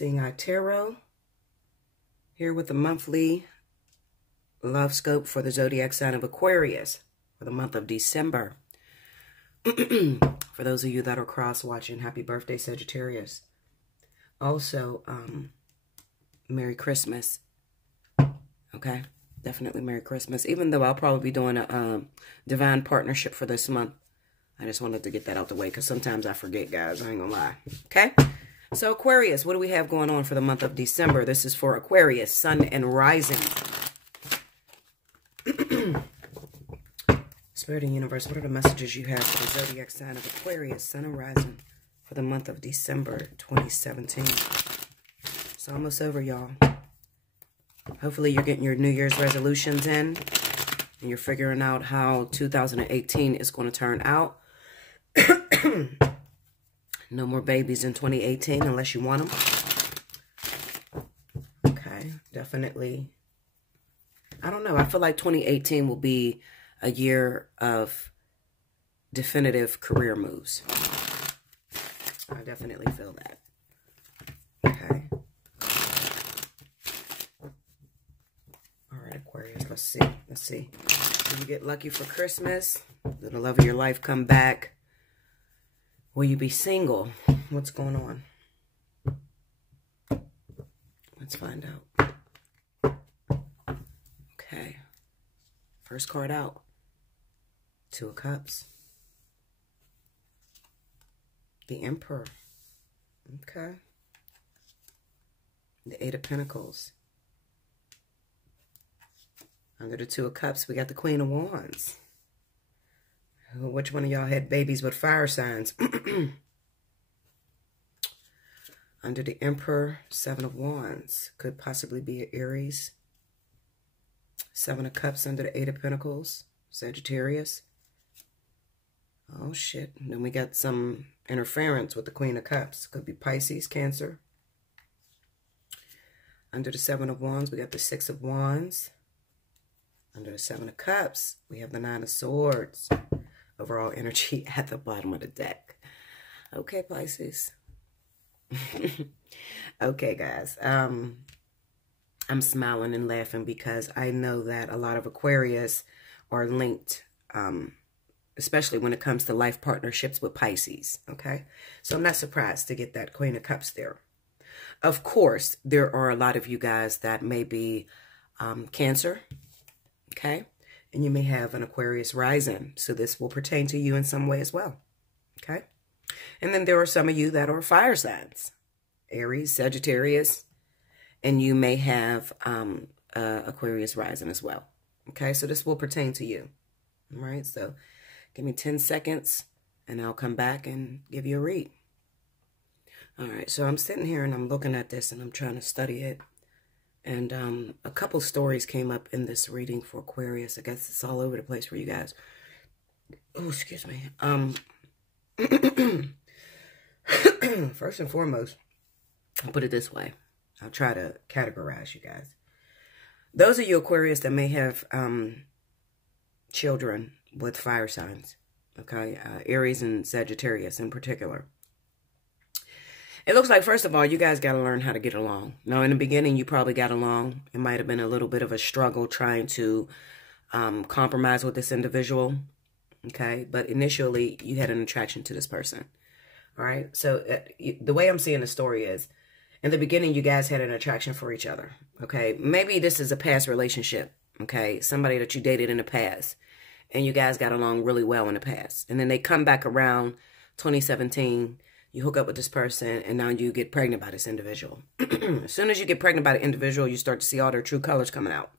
Allseeingeyetarot, here with the monthly love scope for the zodiac sign of Aquarius for the month of December. For those of you that are cross-watching, happy birthday, Sagittarius. Also, Merry Christmas. Okay, definitely Merry Christmas. Even though I'll probably be doing a divine partnership for this month. I just wanted to get that out the way because sometimes I forget, guys. I ain't gonna lie. Okay? So, Aquarius, what do we have going on for the month of December? This is for Aquarius, Sun and Rising. Spirit and Universe, what are the messages you have for the zodiac sign of Aquarius, Sun and Rising for the month of December 2017? It's almost over, y'all. Hopefully you're getting your New Year's resolutions in and you're figuring out how 2018 is going to turn out. No more babies in 2018 unless you want them. Okay, definitely. I don't know. I feel like 2018 will be a year of definitive career moves. I definitely feel that. Okay. All right, Aquarius, let's see. Let's see. Will you get lucky for Christmas? Will the love of your life come back? Will you be single? What's going on? Let's find out. Okay. First card out. Two of Cups. The Emperor. Okay. The Eight of Pentacles. Under the Two of Cups, we got the Queen of Wands. Which one of y'all had babies with fire signs? Under the Emperor, Seven of Wands. Could possibly be an Aries. Seven of Cups under the Eight of Pentacles. Sagittarius. Oh, shit. Then we got some interference with the Queen of Cups. Could be Pisces, Cancer. Under the Seven of Wands, we got the Six of Wands. Under the Seven of Cups, we have the Nine of Swords. Overall energy at the bottom of the deck. Okay, Pisces. Okay, guys. I'm smiling and laughing because I know that a lot of Aquarius are linked, especially when it comes to life partnerships with Pisces. Okay, so I'm not surprised to get that Queen of Cups there. Of course, there are a lot of you guys that may be Cancer. Okay. And you may have an Aquarius rising. So this will pertain to you in some way as well. Okay. And then there are some of you that are fire signs. Aries, Sagittarius. And you may have Aquarius rising as well. Okay. So this will pertain to you. All right. So give me 10 seconds and I'll come back and give you a read. All right. So I'm sitting here and I'm looking at this and I'm trying to study it. And a couple stories came up in this reading for Aquarius. I guess it's all over the place for you guys. Oh, excuse me. First and foremost, I'll put it this way. I'll try to categorize you guys. Those of you Aquarius that may have children with fire signs, okay, Aries and Sagittarius in particular. It looks like, first of all, you guys got to learn how to get along. Now, in the beginning, you probably got along. It might have been a little bit of a struggle trying to compromise with this individual. Okay. But initially, you had an attraction to this person. All right. So the way I'm seeing the story is, in the beginning, you guys had an attraction for each other. Okay. Maybe this is a past relationship. Okay. Somebody that you dated in the past. And you guys got along really well in the past. And then they come back around 2017. You hook up with this person, and now you get pregnant by this individual. As soon as you get pregnant by the individual, you start to see all their true colors coming out.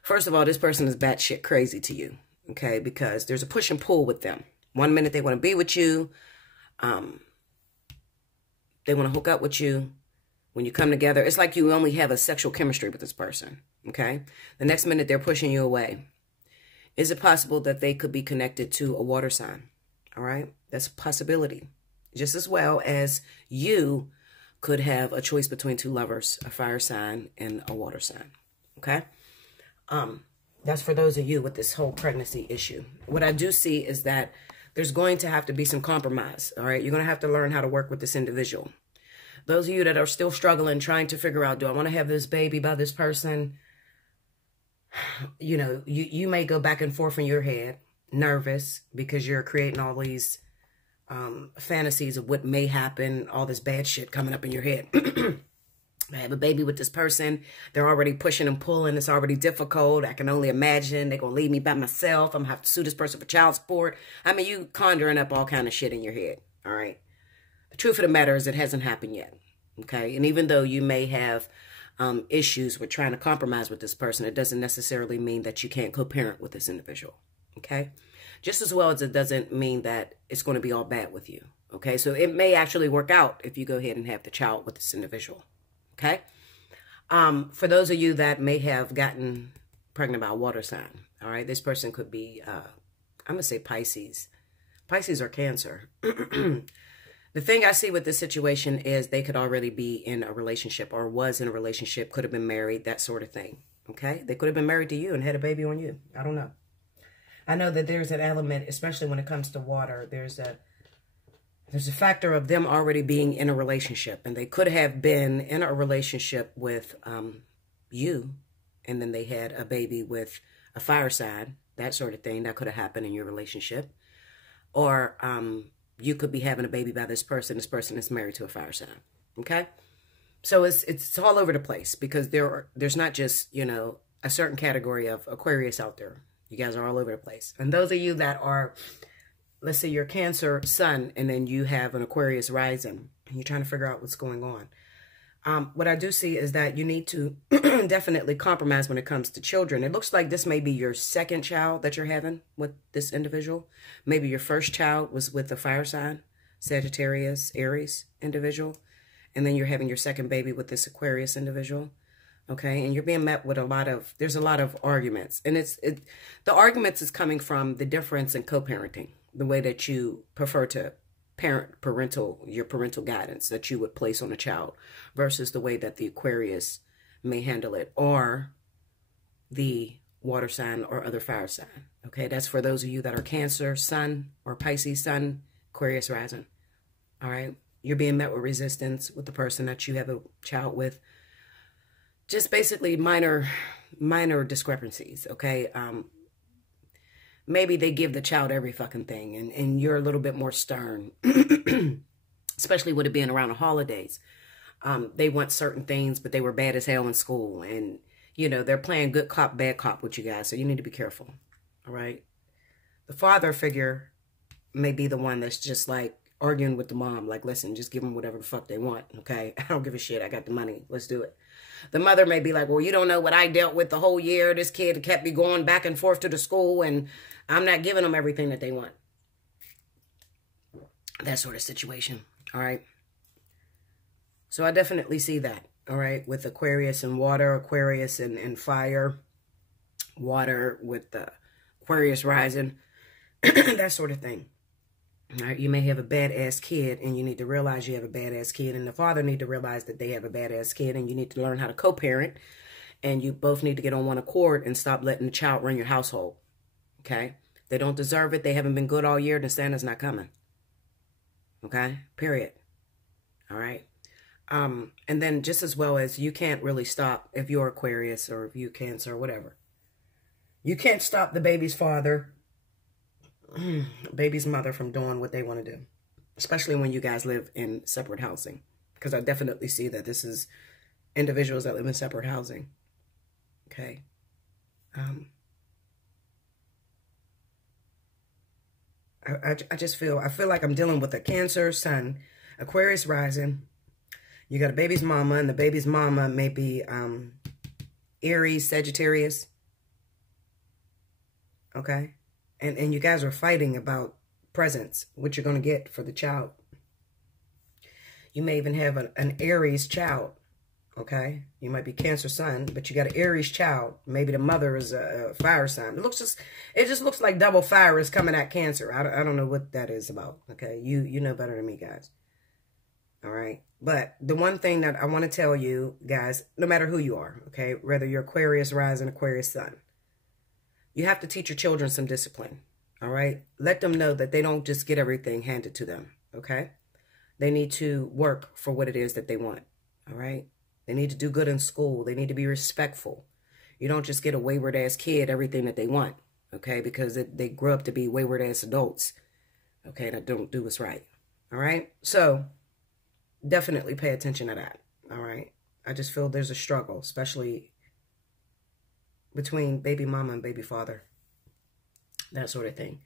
First of all, this person is batshit crazy to you, okay? Because there's a push and pull with them. One minute they want to be with you. They want to hook up with you. When you come together, it's like you only have a sexual chemistry with this person, okay? The next minute, they're pushing you away. Is it possible that they could be connected to a water sign, all right? That's a possibility. Just as well as you could have a choice between two lovers, a fire sign and a water sign. Okay? That's for those of you with this whole pregnancy issue. What I do see is that there's going to have to be some compromise. All right? You're going to have to learn how to work with this individual. Those of you that are still struggling, trying to figure out, do I want to have this baby by this person? You know, you may go back and forth in your head, nervous, because you're creating all these fantasies of what may happen, all this bad shit coming up in your head. I have a baby with this person. They're already pushing and pulling. It's already difficult. I can only imagine they're going to leave me by myself. I'm going to have to sue this person for child support. I mean, you conjuring up all kind of shit in your head. All right. The truth of the matter is it hasn't happened yet. Okay. And even though you may have issues with trying to compromise with this person, it doesn't necessarily mean that you can't co-parent with this individual. Okay. Just as well as it doesn't mean that it's going to be all bad with you. Okay. So it may actually work out if you go ahead and have the child with this individual. Okay. For those of you that may have gotten pregnant by a water sign, all right, this person could be, I'm going to say Pisces. Pisces or Cancer. The thing I see with this situation is they could already be in a relationship or was in a relationship, could have been married, that sort of thing. Okay. They could have been married to you and had a baby on you. I don't know. I know that there's an element, especially when it comes to water, there's a factor of them already being in a relationship, and they could have been in a relationship with you, and then they had a baby with a fire sign, that sort of thing. That could have happened in your relationship. Or you could be having a baby by this person. This person is married to a fire sign. Okay? So it's all over the place, because there's not just, you know, a certain category of Aquarius out there. You guys are all over the place. And those of you that are, let's say you're Cancer sun, and then you have an Aquarius rising, and you're trying to figure out what's going on. What I do see is that you need to definitely compromise when it comes to children. It looks like this may be your second child that you're having with this individual. Maybe your first child was with a fire sign, Sagittarius, Aries individual. And then you're having your second baby with this Aquarius individual. Okay, and you're being met with there's a lot of arguments. And the arguments is coming from the difference in co-parenting, the way that you prefer to parent, your parental guidance that you would place on a child versus the way that the Aquarius may handle it, or the water sign or other fire sign. Okay, that's for those of you that are Cancer sun or Pisces sun, Aquarius rising. All right, you're being met with resistance with the person that you have a child with. Just basically minor discrepancies, okay? Maybe they give the child every fucking thing, and you're a little bit more stern, especially with it being around the holidays. They want certain things, but they were bad as hell in school, and, you know, they're playing good cop, bad cop with you guys, so you need to be careful, all right? The father figure may be the one that's just like arguing with the mom, like, listen, just give them whatever the fuck they want, okay? I don't give a shit. I got the money. Let's do it. The mother may be like, well, you don't know what I dealt with the whole year. This kid kept me going back and forth to the school, and I'm not giving them everything that they want. That sort of situation, all right? So I definitely see that, all right, with Aquarius and water, Aquarius and fire, water with the Aquarius rising, that sort of thing. All right, you may have a badass kid, and you need to realize you have a badass kid, and the father need to realize that they have a badass kid, and you need to learn how to co-parent, and you both need to get on one accord and stop letting the child run your household. Okay? They don't deserve it. They haven't been good all year. Then Santa's not coming. Okay? Period. All right? And then just as well as you can't really stop, if you're Aquarius or if you Cancer or whatever, you can't stop the baby's father, baby's mother from doing what they want to do, especially when you guys live in separate housing, because I definitely see that this is individuals that live in separate housing. Okay. I just feel like I'm dealing with a Cancer sun, Aquarius rising. You got a baby's mama, and the baby's mama may be Aries, Sagittarius. Okay. And you guys are fighting about presents, what you're going to get for the child. You may even have an Aries child, okay? You might be Cancer sun, but you got an Aries child. Maybe the mother is a fire sign. It just looks like double fire is coming at Cancer. I don't know what that is about, okay? You know better than me, guys. All right? But the one thing that I want to tell you, guys, no matter who you are, okay? Whether you're Aquarius rising, Aquarius sun, you have to teach your children some discipline, all right? Let them know that they don't just get everything handed to them, okay? They need to work for what it is that they want. All right? They need to do good in school. They need to be respectful. You don't just get a wayward-ass kid everything that they want, okay? Because they grow up to be wayward-ass adults, okay, that don't do what's right, all right? So definitely pay attention to that, all right? I just feel there's a struggle, especially between baby mama and baby father, that sort of thing.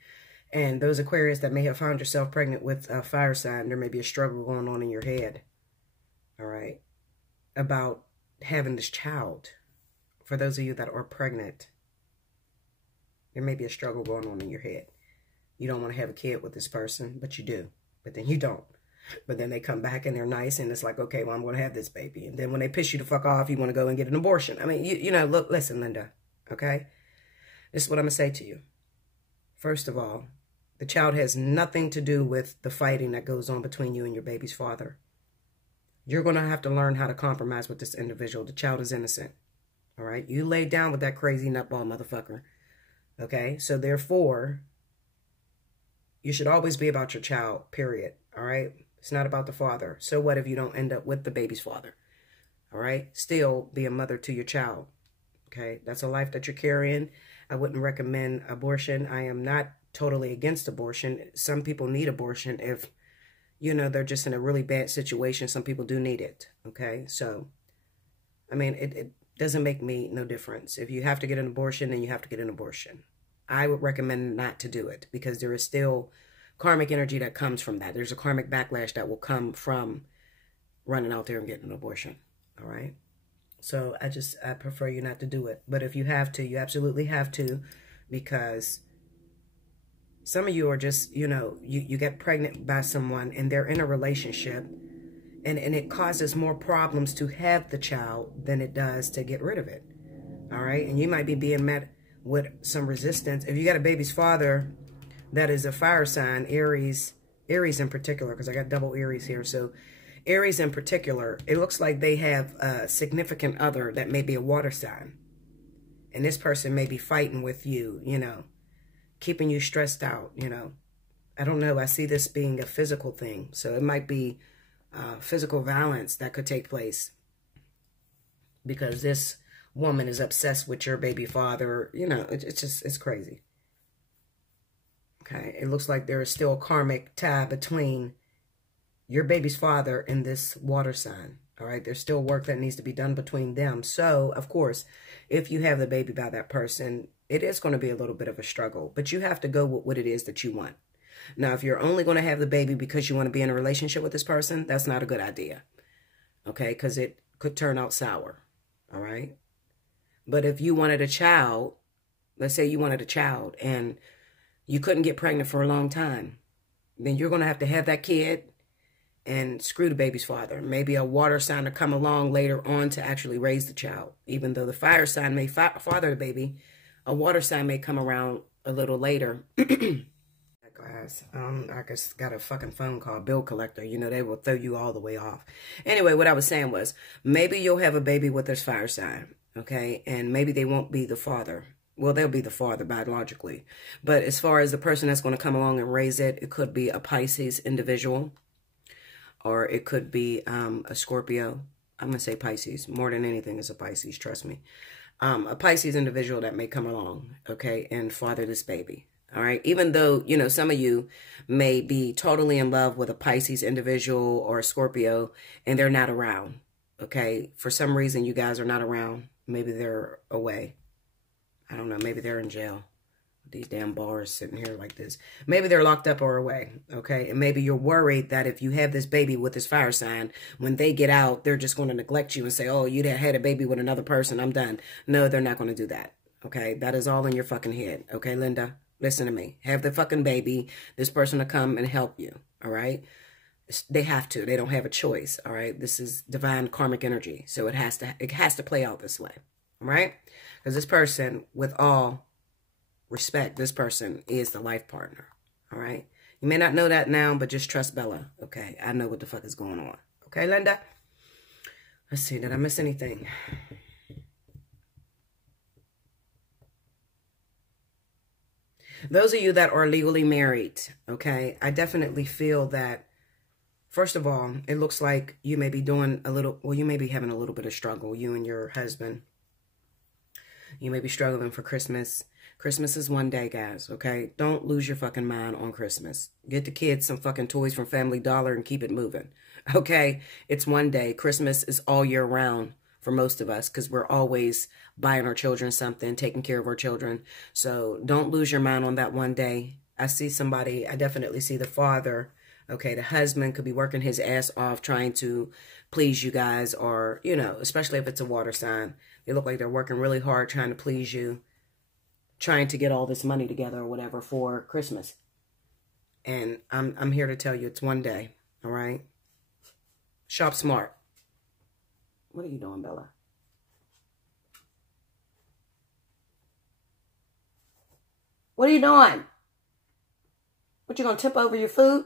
And those Aquarius that may have found yourself pregnant with a fire sign, there may be a struggle going on in your head, all right, about having this child. For those of you that are pregnant, there may be a struggle going on in your head. You don't want to have a kid with this person, but you do. But then you don't. But then they come back and they're nice and it's like, okay, well, I'm going to have this baby. And then when they piss you the fuck off, you want to go and get an abortion. I mean, you know, look, listen, Linda, okay? This is what I'm going to say to you. First of all, the child has nothing to do with the fighting that goes on between you and your baby's father. You're going to have to learn how to compromise with this individual. The child is innocent. All right? You laid down with that crazy nutball motherfucker. Okay? So therefore, you should always be about your child, period. All right? It's not about the father. So what if you don't end up with the baby's father? All right? Still be a mother to your child. Okay? That's a life that you're carrying. I wouldn't recommend abortion. I am not totally against abortion. Some people need abortion if, you know, they're just in a really bad situation. Some people do need it. Okay? So, I mean, it doesn't make me no difference. If you have to get an abortion, then you have to get an abortion. I would recommend not to do it because there is still karmic energy that comes from that. There's a karmic backlash that will come from running out there and getting an abortion. All right? So I prefer you not to do it. But if you have to, you absolutely have to, because some of you are just, you know, you get pregnant by someone and they're in a relationship. And it causes more problems to have the child than it does to get rid of it. All right? And you might be being met with some resistance. If you got a baby's father that is a fire sign, Aries in particular, because I got double Aries here. So Aries in particular, it looks like they have a significant other that may be a water sign. And this person may be fighting with you, you know, keeping you stressed out, you know. I don't know. I see this being a physical thing. So it might be physical violence that could take place because this woman is obsessed with your baby father. You know, it's crazy. Okay, it looks like there is still a karmic tie between your baby's father and this water sign. All right, there's still work that needs to be done between them. So, of course, if you have the baby by that person, it is going to be a little bit of a struggle, but you have to go with what it is that you want. Now, if you're only going to have the baby because you want to be in a relationship with this person, that's not a good idea. Okay? Because it could turn out sour. All right? But if you wanted a child, let's say you wanted a child and you couldn't get pregnant for a long time, then you're going to have that kid and screw the baby's father. Maybe a water sign to come along later on to actually raise the child. Even though the fire sign may father the baby, a water sign may come around a little later. Guys, I just got a fucking phone call, bill collector. You know, they will throw you all the way off. Anyway, what I was saying was, maybe you'll have a baby with this fire sign, okay? And maybe they won't be the father. Well, they'll be the father biologically. But as far as the person that's going to come along and raise it, it could be a Pisces individual. Or it could be a Scorpio. I'm going to say Pisces. More than anything, it's a Pisces, trust me. A Pisces individual that may come along, okay, and father this baby. All right, even though, you know, some of you may be totally in love with a Pisces individual or a Scorpio and they're not around, okay? For some reason, you guys are not around. Maybe they're away. I don't know. Maybe they're in jail. These damn bars sitting here like this. Maybe they're locked up or away, okay? And maybe you're worried that if you have this baby with this fire sign, when they get out, they're just going to neglect you and say, oh, you had a baby with another person. I'm done. No, they're not going to do that, okay? That is all in your fucking head, okay, Linda? Listen to me. Have the fucking baby. This person to come and help you. All right. They have to. They don't have a choice. All right. This is divine karmic energy. So it has to play out this way. All right. Because this person, with all respect, this person is the life partner. All right. You may not know that now, but just trust Bella. Okay. I know what the fuck is going on. Okay, Linda? Let's see. Did I miss anything? Those of you that are legally married, okay, I definitely feel that First of all, it looks like you may be doing a little, well, you may be having a little bit of struggle, you and your husband. You may be struggling for Christmas. Christmas is one day, guys, okay? Don't lose your fucking mind on Christmas. Get the kids some fucking toys from Family Dollar and keep it moving, okay? It's one day. Christmas is all year round for most of us because we're always buying our children something, taking care of our children. So don't lose your mind on that one day. I see somebody, I definitely see the father, okay? The husband could be working his ass off trying to please you guys, or, you know, especially if it's a water sign. They look like they're working really hard trying to please you, trying to get all this money together or whatever for Christmas. And I'm here to tell you it's one day, all right? Shop smart. What are you doing, Bella? What are you doing? What, you gonna tip over your food?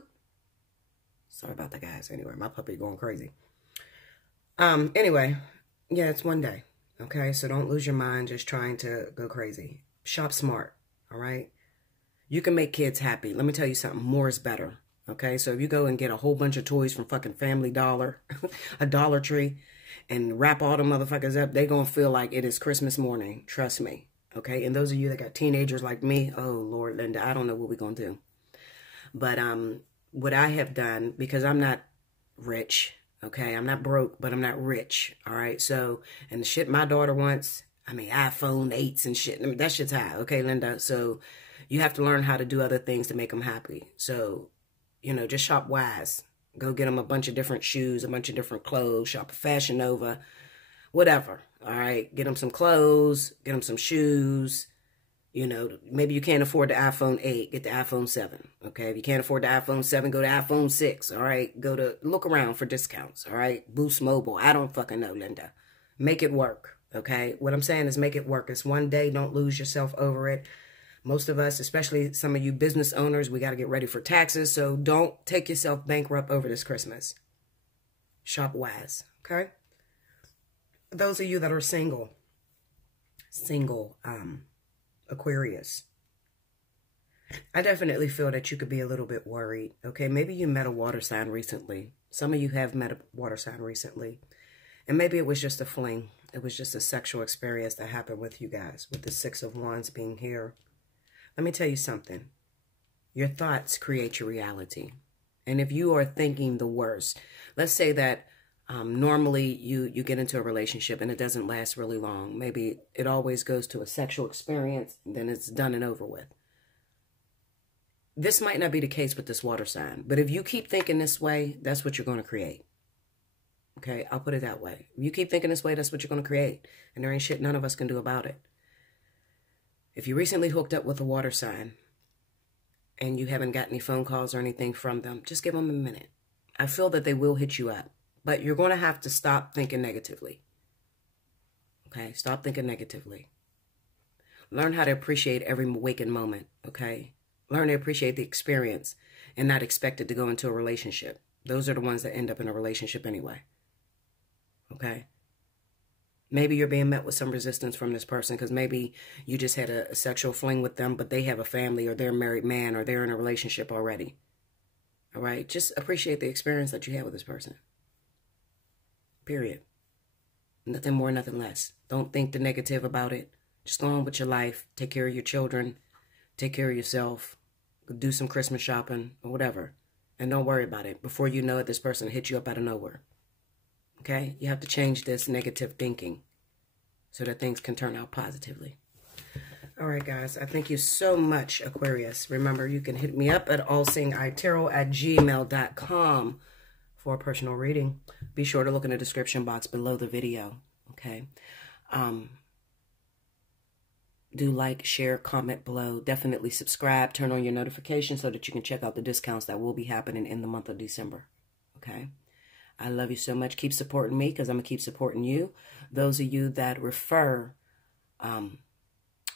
Sorry about that, guys. Anyway, my puppy going crazy. Anyway, yeah, it's one day, okay? So don't lose your mind just trying to go crazy. Shop smart, all right? You can make kids happy. Let me tell you something. More is better, okay? So if you go and get a whole bunch of toys from fucking Family Dollar, a Dollar Tree, and wrap all the motherfuckers up, they're going to feel like it is Christmas morning. Trust me, okay? And those of you that got teenagers like me, oh, Lord, Linda, I don't know what we're going to do. But what I have done, because I'm not rich, okay? I'm not broke, but I'm not rich, all right? So, and the shit my daughter wants, I mean, iPhone 8s and shit. I mean, that shit's high, okay, Linda? So you have to learn how to do other things to make them happy. So, you know, just shop wise. Go get them a bunch of different shoes, a bunch of different clothes. Shop at Fashion Nova, whatever, all right? Get them some clothes, get them some shoes. You know, maybe you can't afford the iPhone 8, get the iPhone 7, okay? If you can't afford the iPhone 7, go to iPhone 6, all right? Look around for discounts, all right? Boost Mobile. I don't fucking know, Linda. Make it work. Okay, what I'm saying is make it work. It's one day. Don't lose yourself over it. Most of us, especially some of you business owners, we got to get ready for taxes. So don't take yourself bankrupt over this Christmas. Shop wise, okay? Those of you that are single, Aquarius, I definitely feel that you could be a little bit worried, okay? Maybe you met a water sign recently. Some of you have met a water sign recently. And maybe it was just a fling. It was just a sexual experience that happened with you guys, with the 6 of Wands being here. Let me tell you something. Your thoughts create your reality. And if you are thinking the worst, let's say that normally you get into a relationship and it doesn't last really long. Maybe it always goes to a sexual experience, and then it's done and over with. This might not be the case with this water sign, but if you keep thinking this way, that's what you're going to create. Okay, I'll put it that way. If you keep thinking this way, that's what you're going to create. And there ain't shit none of us can do about it. If you recently hooked up with a water sign and you haven't got any phone calls or anything from them, just give them a minute. I feel that they will hit you up. But you're going to have to stop thinking negatively. Okay, stop thinking negatively. Learn how to appreciate every waking moment, okay? Learn to appreciate the experience and not expect it to go into a relationship. Those are the ones that end up in a relationship anyway. Okay? Maybe you're being met with some resistance from this person because maybe you just had a sexual fling with them, but they have a family or they're a married man or they're in a relationship already. All right? Just appreciate the experience that you had with this person. Period. Nothing more, nothing less. Don't think the negative about it. Just go on with your life. Take care of your children. Take care of yourself. Do some Christmas shopping or whatever. And don't worry about it. Before you know it, this person hit you up out of nowhere. Okay? You have to change this negative thinking so that things can turn out positively. All right, guys. I thank you so much, Aquarius. Remember, you can hit me up at allseeingeyetarot@gmail.com for a personal reading. Be sure to look in the description box below the video. Okay? Do like, share, comment below. Definitely subscribe. Turn on your notifications so that you can check out the discounts that will be happening in the month of December. Okay? I love you so much. Keep supporting me because I'm going to keep supporting you. Those of you that refer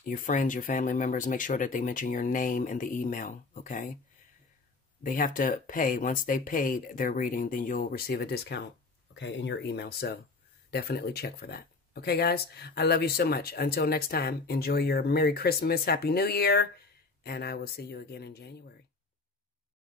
your friends, your family members, make sure that they mention your name in the email. Okay? They have to pay. Once they paid their reading, then you'll receive a discount. Okay? In your email. So definitely check for that. Okay, guys? I love you so much. Until next time, enjoy your Merry Christmas, Happy New Year, and I will see you again in January.